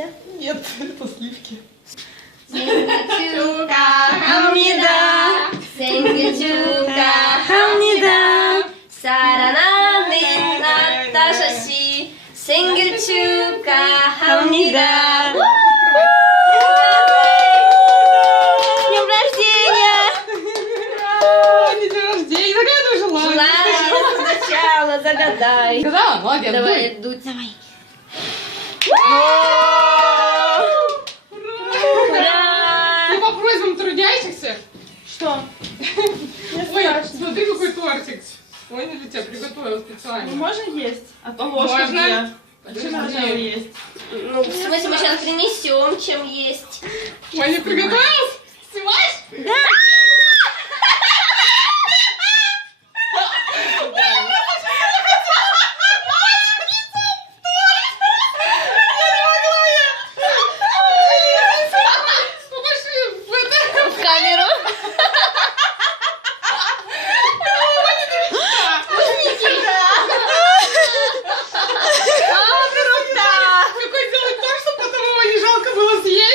Настя? Нет, это сливки. 축하합니다. 생일 축하합니다. 사랑하는 나타샤 씨 생일 축하합니다. С днем рождения! Не день рождения, загадывай желание. Желаю сначала загадай. Сказала? Молодец, Давай, дуй. дуть. Давай. Ну, по просьбам трудящихся. Что? Ой, смотри, какой тортик. Ой, я для тебя приготовила специально. Можно есть? А то ложка Можно. где? Зачем Подожди. можно есть? Ну, в смысле, мы сейчас принесем, чем есть. Ой, не приготовилась? Снимаешь? Да. В камеру. Какой делать торт, чтобы потом его не жалко было съесть?